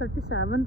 37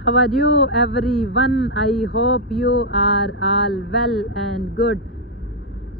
How are you everyone? I hope you are all well and good.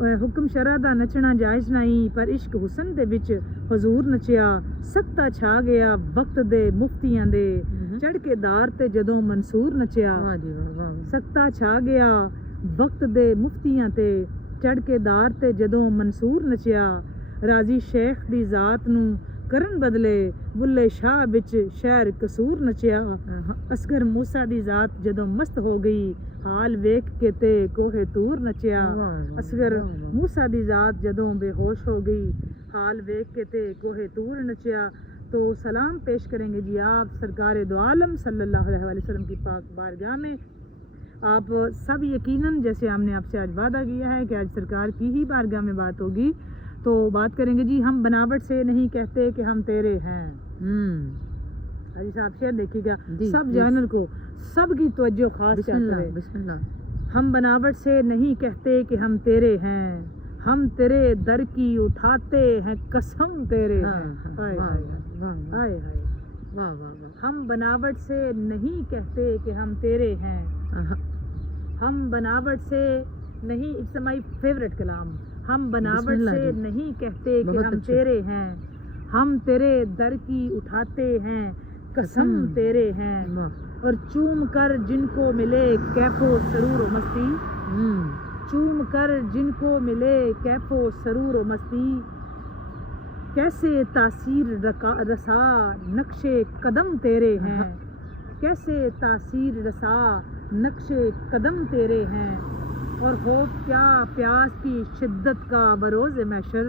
ਹੁਕਮ ਸ਼ਰਾ ਦਾ ਨੱਚਣਾ ਜਾਇਜ਼ ਨਹੀਂ, ਪਰ ਇਸ਼ਕ ਹੁਸਨ ਦੇ ਵਿੱਚ ਹਜ਼ੂਰ ਨੱਚਿਆ। ਸਖਤਾ ਛਾ ਗਿਆ ਵਕਤ ਦੇ ਮੁਫਤੀਆਂ ਦੇ, ਚੜ੍ਹ ਕੇ ਦਾਰ ਤੇ ਜਦੋਂ ਮਨਸੂਰ ਨੱਚਿਆ। ਵਾਹ ਜੀ ਵਾਹ, ਵਾਹ ਵਾਹ। ਸਖਤਾ ਛਾ ਗਿਆ ਵਕਤ ਦੇ ਮੁਫਤੀਆਂ ਤੇ, ਚੜ੍ਹ ਕੇ ਦਾਰ ਤੇ ਜਦੋਂ ਮਨਸੂਰ ਨੱਚਿਆ। ਰਾਜ਼ੀ ਸ਼ੇਖ ਦੀ ਜ਼ਾਤ ਨੂੰ ਕਰਨ ਬਦਲੇ, ਬੁੱਲੇ ਸ਼ਾਹ ਵਿੱਚ ਸ਼ਹਿਰ ਕਸੂਰ ਨੱਚਿਆ। ਅਸਗਰ ਮੂਸਾ ਦੀ ਜ਼ਾਤ ਜਦੋਂ ਮਸਤ ਹੋ ਗਈ, ਹਾਲ ਵੇਖ ਕੇ ਤੇ ਕੋਹੇ ਤੂਰ ਨੱਚਿਆ। ਅਸਗਰ ਮੂਸਾ ਦੀ ਜ਼ਾਤ ਜਦੋਂ ਬੇਹੋਸ਼ ਹੋ گئی, حال دیکھ کے تے کوہ طور نچیا. تو سلام پیش کریں گے جی آپ سرکار دو عالم صلی اللہ علیہ وآلہ وسلم کی پاک بارگاہ میں. آپ سب یقیناً جیسے ہم نے آپ سے آج وعدہ کیا ہے کہ آج سرکار کی ہی بارگاہ میں بات ہوگی تو بات کریں گے جی. ہم بناوٹ سے نہیں کہتے کہ ہم تیرے ہیں. حاجی صاحب شعر دیکھیے گا, سب جانر کو سب کی توجہ خاص چاہتے ہیں. بسم اللہ. ہم بناوٹ سے نہیں کہتے کہ ہم تیرے ہیں, ہم تیرے در کی اٹھاتے ہیں قسم تیرے ہیں. ہائے ہائے ہائے. ہم بناوٹ سے نہیں کہتے کہ ہم تیرے ہیں, ہم بناوٹ سے نہیں, اٹس مائی فیوریٹ کلام. ہم بناوٹ سے نہیں کہتے کہ ہم تیرے ہیں, ہم تیرے در کی اٹھاتے ہیں قسم تیرے ہیں. اور چوم کر جن کو ملے کیف و سرور و مستی, چوم کر جن کو ملے کیف و سرور و مستی, کیسے تاثیر رسا نقش قدم تیرے ہیں, کیسے تاثیر رسا نقش قدم تیرے ہیں. اور خوف کیا پیاس کی شدت کا بروز محشر,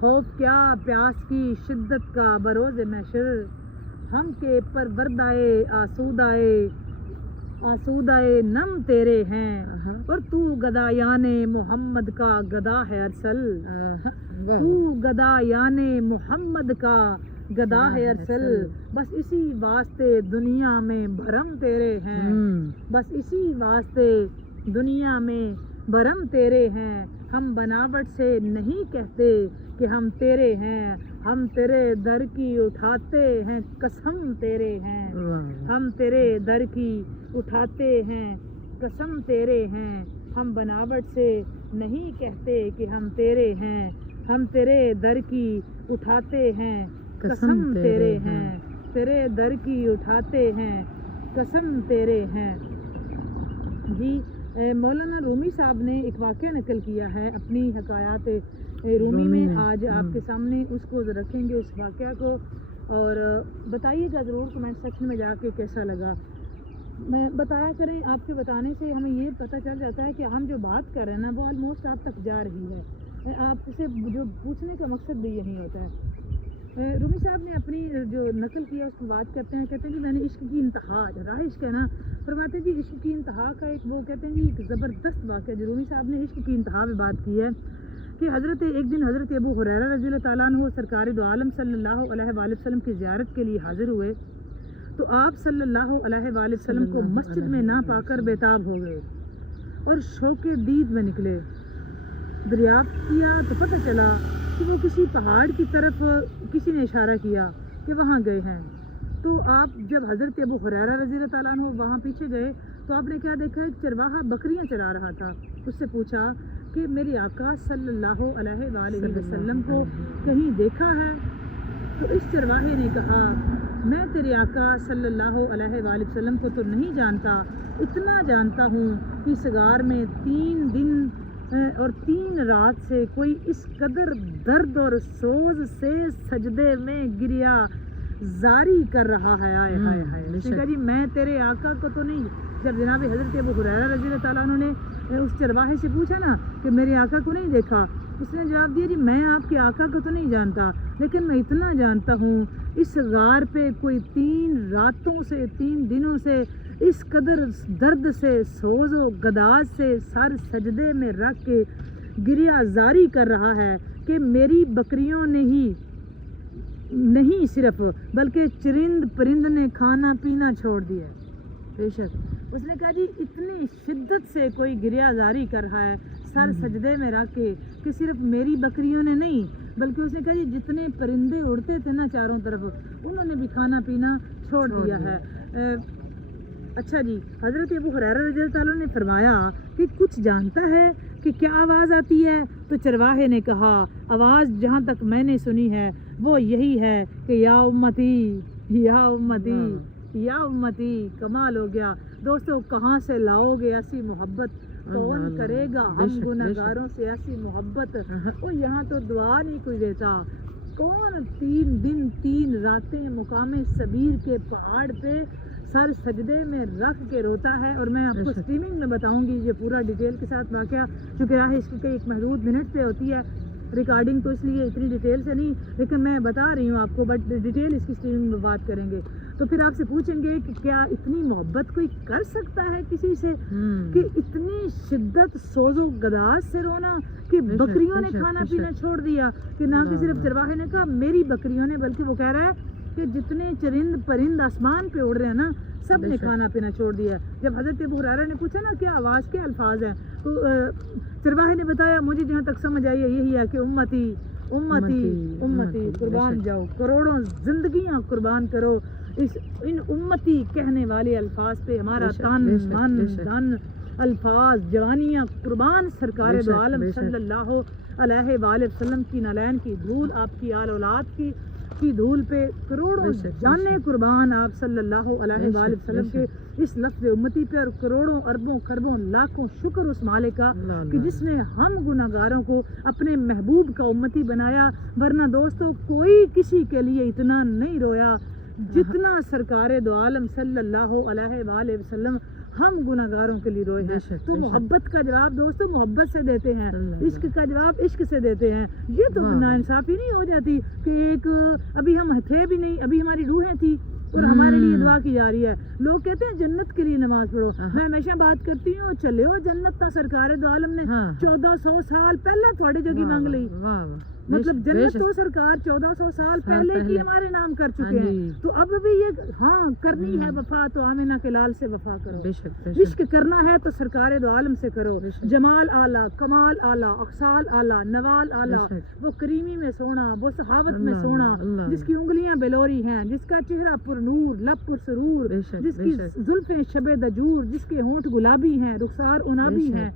خوف کیا پیاس کی شدت کا بروز محشر. ہم کے پروردائے آسودائے نم تیرے ہیں, اور تو گدایان محمد کا گدا ہے ارسل, تو گدایان محمد کا گدا ہے ارسل. بس اسی واسطے دنیا میں بھرم تیرے ہیں, بس اسی واسطے دنیا میں بھرم تیرے ہیں. ہم بناوٹ سے نہیں کہتے کہ ہم تیرے ہیں, ہم تیرے در کی اٹھاتے ہیں قسم تیرے ہیں, ہم تیرے در کی اٹھاتے ہیں قسم تیرے ہیں. ہم بناوٹ سے نہیں کہتے کہ ہم تیرے ہیں, ہم تیرے در کی اٹھاتے ہیں قسم تیرے ہیں, تیرے در کی اٹھاتے ہیں قسم تیرے ہیں. جی مولانا رومی صاحب نے ایک واقعہ نقل کیا ہے اپنی حکایات رومی میں, آج آپ کے سامنے اس کو رکھیں گے اس واقعہ کو, اور بتائیے گا ضرور کمنٹ سیکشن میں جا کے کیسا لگا. میں بتایا کریں, آپ کے بتانے سے ہمیں یہ پتہ چل جاتا ہے کہ ہم جو بات کر رہے ہیں نا وہ آلموسٹ آپ تک جا رہی ہے. آپ سے جو پوچھنے کا مقصد بھی یہی ہوتا ہے. رومی صاحب نے اپنی جو نقل کیا اس کی بات کرتے ہیں, کہتے ہیں کہ میں نے عشق کی انتہا, راہ عشق ہے نا, فرماتے ہیں جی عشق کی انتہا کا ایک وہ کہتے ہیں جی ایک زبردست واقعہ جو رومی صاحب نے عشق کی انتہا میں بات کی ہے کہ ایک دن حضرت ابو ہریرہ رضی اللہ تعالیٰ عنہ سرکار دو عالم صلی اللہ علیہ وآلہ وسلم کی زیارت کے لیے حاضر ہوئے تو آپ صلی اللہ علیہ وآلہ وسلم کو مسجد میں نہ پا کر بےتاب ہو گئے اور شوق دید میں نکلے. دریافت کیا تو پتہ چلا کہ وہ کسی پہاڑ کی طرف کسی نے اشارہ کیا کہ وہاں گئے ہیں. تو آپ جب حضرت ابو ہریرہ رضی اللہ تعالیٰ عنہ وہاں پیچھے گئے تو آپ نے کیا دیکھا, ایک چرواہا بکریاں چرا رہا تھا. اس سے پوچھا کہ میرے آقا صلی اللہ علیہ وآلہ وسلم کو کہیں دیکھا ہے؟ تو اس چرواہے نے کہا میں تیرے آقا صلی اللہ علیہ وآلہ وسلم کو تو نہیں جانتا, اتنا جانتا ہوں کہ اس غار میں 3 دن اور 3 رات سے کوئی اس قدر درد اور سوز سے سجدے میں گریا زاری کر رہا ہے. آئے ہائے ہائے. جی میں تیرے آقا کو تو نہیں. جب جناب حضرت ابو ہریرہ رضی اللہ تعالیٰ عنہ نے اس چرواہے سے پوچھا نا کہ میرے آقا کو نہیں دیکھا, اس نے جواب دیا جی میں آپ کے آقا کو تو نہیں جانتا لیکن میں اتنا جانتا ہوں اس غار پہ کوئی 3 راتوں سے 3 دنوں سے اس قدر درد سے سوز و گداز سے سر سجدے میں رکھ کے گریا زاری کر رہا ہے کہ میری بکریوں نے ہی نہیں صرف بلکہ چرند پرند نے کھانا پینا چھوڑ دیا. بے شک اس نے کہا جی اتنی شدت سے کوئی گریا زاری کر رہا ہے سر سجدے میں رکھ کے کہ صرف میری بکریوں نے نہیں بلکہ اس نے کہا جی جتنے پرندے اڑتے تھے نا چاروں طرف انہوں نے بھی کھانا پینا چھوڑ دیا ہے. اچھا جی, حضرت ابو ہریرہ رضی اللہ تعالیٰ نے فرمایا کہ کچھ جانتا ہے کہ کیا آواز آتی ہے؟ تو چرواہے نے کہا آواز جہاں تک میں نے سنی ہے وہ یہی ہے کہ یا امتی یا امتی یا امتی. کمال ہو گیا دوستو. کہاں سے لاؤ گے ایسی محبت؟ کون کرے گا ہم گناہگاروں سے ایسی محبت؟ اور یہاں تو دعا نہیں کوئی دیتا. کون 3 دن 3 راتیں مقام صبیر کے پہاڑ پہ سر سجدے میں رکھ کے روتا ہے؟ اور میں آپ کو اسٹریمنگ میں بتاؤں گی یہ پورا ڈیٹیل کے ساتھ واقعہ، کیونکہ راہ عشق کے ایک محدود منٹ پہ ہوتی ہے ریکارڈنگ، تو اس لیے اتنی ڈیٹیل سے نہیں، لیکن میں بتا رہی ہوں آپ کو، بٹ ڈیٹیل اس کی اسٹریمنگ میں بات کریں گے. تو پھر آپ سے پوچھیں گے کہ کیا اتنی محبت کوئی کر سکتا ہے کسی سے، کہ اتنی شدت سوز و گداز سے رونا کہ بکریوں نے کھانا پینا چھوڑ دیا. کہ نہ کہ صرف چرواہے نے کہا میری بکریوں نے، بلکہ وہ کہہ رہا ہے کہ جتنے چرند پرند آسمان پہ اڑ رہے ہیں نا سب نے کھانا پینا چھوڑ دیا. جب حضرت ابو ہریرہ نے پوچھا نا کیا آواز کے الفاظ ہیں، تو چرواہے نے بتایا مجھے جہاں تک سمجھ آئی ہے یہی ہے کہ امتی امتی امتی. قربان جاؤ، کروڑوں زندگیاں قربان کرو ان امتی کہنے والے الفاظ پہ. ہمارا تن من دن الفاظ جوانیاں قربان سرکار دو عالم صلی اللہ علیہ وآلہ وسلم کی نالین کی دھول، آپ کی آل اولاد کی دھول پہ کروڑوں جانیں قربان آپ صلی اللہ علیہ وآلہ وسلم کے اس لفظ امتی پہ. اور کروڑوں اربوں خربوں لاکھوں شکر اس مالک کا کہ جس نے ہم گناہگاروں کو اپنے محبوب کا امتی بنایا. ورنہ دوستو کوئی کسی کے لیے اتنا نہیں رویا جتنا سرکار دو عالم صلی اللہ علیہ وآلہ وسلم ہم گناہگاروں کے لیے روئے ہیں. تو محبت کا جواب دوستو محبت سے دیتے ہیں، عشق کا جواب عشق سے دیتے ہیں. یہ تو ناانصافی نہیں ہو جاتی کہ ایک ابھی ہم تھے بھی نہیں، ابھی ہماری روحیں تھی اور ہمارے لیے دعا کی جا رہی ہے. لوگ کہتے ہیں جنت کے لیے نماز پڑھو. میں ہمیشہ بات کرتی ہوں چلے ہو جنت تا سرکار دو عالم نے 1400 سال پہلے تھوڑے جگہ مانگ لی. مطلب جنت تو سرکار 1400 سال پہلے کی ہمارے نام کر چکے ہیں. تو اب بھی یہ ہاں کرنی ہے وفا تو آمنہ کے لال سے وفا کرو. عشق کرنا ہے تو سرکار دو عالم سے کرو. جمال اعلیٰ، کمال اعلیٰ، اخصال اعلیٰ، نوال اعلیٰ، وہ کریمی میں سونا، وہ صحابت میں سونا، جس کی انگلیاں بلوری ہیں، جس کا چہرہ پر نور، لب پر سرور، جس کی زلفیں شب دجور، جس کے ہونٹ گلابی ہیں، رخسار انابی ہیں،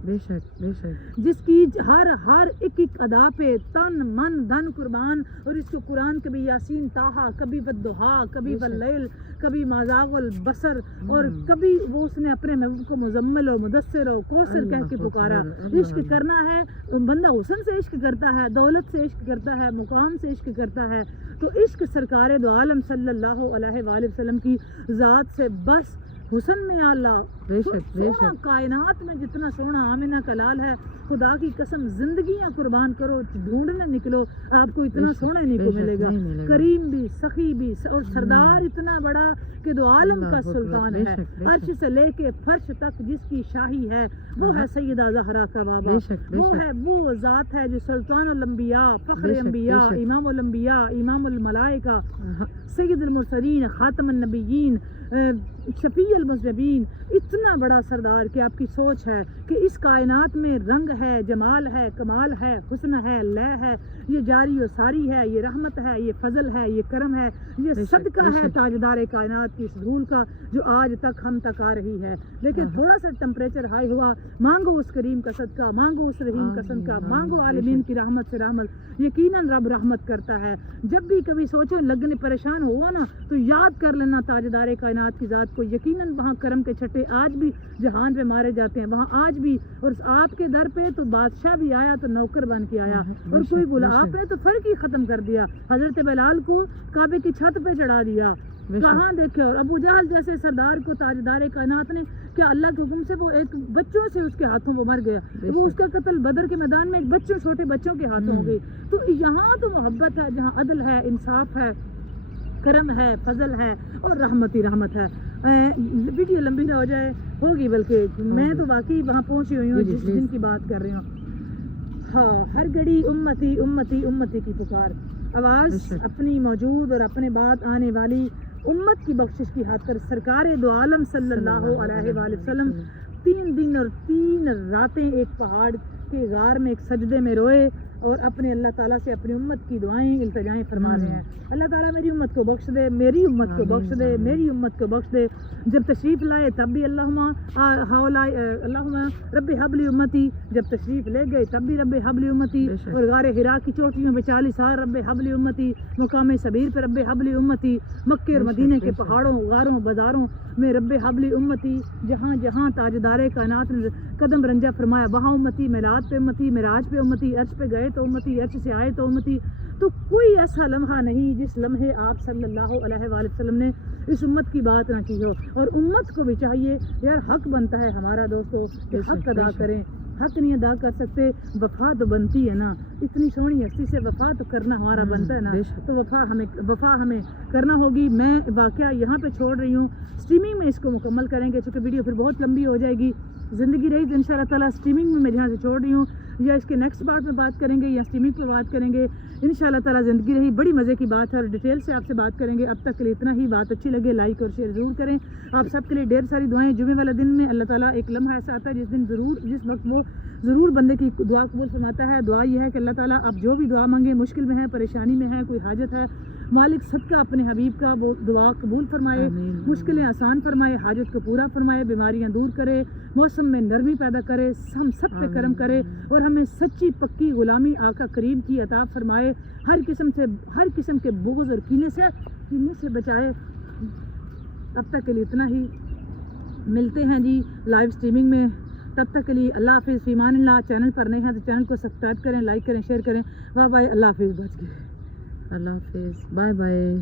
جس کی ہر ایک ادا پہ تن من دھن قربان. اور اس کو قرآن کبھی یاسین تاہا، کبھی والضحیٰ، کبھی واللیل، کبھی ما زاغ البصر، اور کبھی وہ اس نے اپنے محبوب کو مزمل و مدثر و کوثر کہہ کے پکارا. عشق کرنا ہے بندہ حسن سے عشق کرتا ہے، دولت سے عشق کرتا ہے، مقام سے عشق کرتا ہے. تو عشق سرکار دو عالم صلی اللہ علیہ وآلہ وسلم کی ذات سے بس حسن میں اللہ سونا کائنات میں جتنا سونا آمنہ کا لال ہے. خدا کی قسم زندگیاں قربان کرو ڈھونڈنے نکلو آپ کو اتنا سونا نہیں کو ملے گا. کریم بھی، سخی بھی، اور سردار اتنا بڑا کہ دو عالم کا سلطان ہے. عرش سے لے کے فرش تک جس کی شاہی ہے وہ ہے سیدہ زہرا کا بابا. وہ ذات ہے جو سلطان الانبیاء، فخر انبیاء، امام الانبیاء، امام الملائکہ، سید المرسلین، خاتم النبیین، شفیع المذنبین. اتنا بڑا سردار کہ آپ کی سوچ ہے کہ اس کائنات میں رنگ ہے، جمال ہے، کمال ہے، حسن ہے، لے ہے، یہ جاری و ساری ہے، یہ رحمت ہے، یہ فضل ہے، یہ کرم ہے، یہ صدقہ ہے تاجدار کائنات کی اس دھول کا جو آج تک ہم تک آ رہی ہے. لیکن تھوڑا سا ٹمپریچر ہائی ہوا، مانگو اس کریم کا صدقہ، مانگو اس رحیم کا صدقہ، مانگو عالمین کی رحمت سے رحمت. یقیناً رب رحمت کرتا ہے. جب بھی کبھی سوچو لگنے پریشان ہوا نا تو یاد کر لینا تاجدار کائنات کی ذات کو. یقیناً وہاں کرم کے چھٹے آج بھی جہان پہ مارے جاتے ہیں، وہاں آج بھی. اور آپ کے در پہ تو بادشاہ بھی آیا تو نوکر بن کے آیا، اور کوئی بولا آپ نے تو فرق ہی ختم کر دیا. حضرت بلال کو کعبے کی چھت پہ چڑھا دیا، کہاں دیکھے. اور ابو جہل جیسے سردار کو تاجدار کائنات نے کیا اللہ کے حکم سے وہ ایک بچوں سے اس کے ہاتھوں وہ مر گیا. وہ اس کا قتل بدر کے میدان میں ایک چھوٹے بچوں کے ہاتھوں ہو گئی. تو یہاں تو محبت ہے جہاں عدل ہے، انصاف ہے، کرم ہے، فضل ہے، اور رحمت ہی رحمت ہے. ویڈیو لمبی نہ ہو جائے، ہوگی بلکہ میں تو واقعی وہاں پہنچی ہوئی ہوں جن کی بات کر رہی ہوں. ہاں، ہر گھڑی امتی امتی امتی کی پکار. آواز اپنی موجود اور اپنے بعد آنے والی امت کی بخشش کی خاطر سرکار دو عالم صلی اللہ علیہ وآلہ وسلم 3 دن اور 3 راتیں ایک پہاڑ کے غار میں ایک سجدے میں روئے. اور اپنے اللہ تعالیٰ سے اپنی امت کی دعائیں التجائیں فرما رہے ہیں. اللہ تعالیٰ میری امت کو بخش دے, میری امت کو بخش دے, میری امت کو بخش دے. جب تشریف لائے تب بھی اللہم رب حبلی امتی, جب تشریف لے گئے تب بھی رب حبلی امتی, اور غار حرا کی چوٹیوں پہ 40 سال رب حبلی امتی, مقام صبیر پہ رب حبلی امتی, مکے اور مدینے کے پہاڑوں غاروں بازاروں میں رب حبلی امتی, جہاں جہاں تاجدار کائنات نے قدم رنجہ فرمایا وہاں امتی, میلاد پہ امتی, معراج پہ امتی, عرش پہ گئے تو امتی, عرش سے آئے تو امتی. تو کوئی ایسا لمحہ نہیں جس لمحے آپ صلی اللہ علیہ وآلہ وسلم نے اس امت کی بات نہ کی ہو. اور امت کو بھی چاہیے یار, حق بنتا ہے ہمارا دوستو کہ حق ادا کریں. حق نہیں ادا کر سکتے, وفا تو بنتی ہے نا, اتنی سونی ہستی سے وفا تو کرنا ہمارا بنتا ہے نا, تو وفا ہمیں کرنا ہوگی. میں واقعہ یہاں پہ چھوڑ رہی ہوں, اسٹریمنگ میں اس کو مکمل کریں گے چونکہ ویڈیو پھر بہت لمبی ہو جائے گی. زندگی رہی تو انشاءاللہ تعالیٰ اسٹریمنگ میں جہاں سے چھوڑ رہی ہوں یا اس کے نیکسٹ پارٹ میں بات کریں گے یا اسٹریمنگ پہ بات کریںگے انشاءاللہ تعالیٰ. زندگی رہی بڑی مزے کی بات ہے اور ڈیٹیل سے آپ سے بات کریں گے. اب تک کے لیے اتنا ہی. بات اچھی لگے لائک اور شیئر ضرور کریں. آپ سب کے لیے ڈھیر ساری دعائیں. جمعے والے دن میں اللہ تعالیٰ ایک لمحہ ایسا آتا ہے جس وقت وہ ضرور بندے کی دعا قبول فرماتا ہے. دعا یہ ہے کہ اللہ تعالیٰ اب جو بھی دعا مانگے, مشکل میں ہے, پریشانی میں ہے, کوئی حاجت ہے, مالک صدقہ اپنے حبیب کا وہ دعا قبول فرمائے, مشکلیں آسان فرمائے, حاجت کو پورا فرمائے, بیماریاں دور کرے, موسم میں نرمی پیدا کرے, ہم سب پہ کرم کرے اور ہمیں سچی پکی غلامی آقا کریم کی عطا فرمائے. ہر قسم کے بغض اور کینے سے بچائے. اب تک کے لیے اتنا ہی. ملتے ہیں جی لائیو اسٹریمنگ میں. تب تک کے لیے اللہ حافظ, فی امان اللہ. چینل پر نہیں ہیں تو چینل کو سبسکرائب کریں, لائک کریں, شیئر کریں. بائے بائے, اللہ حافظ. بچ گئے. اللہ حافظ, بائے بائے.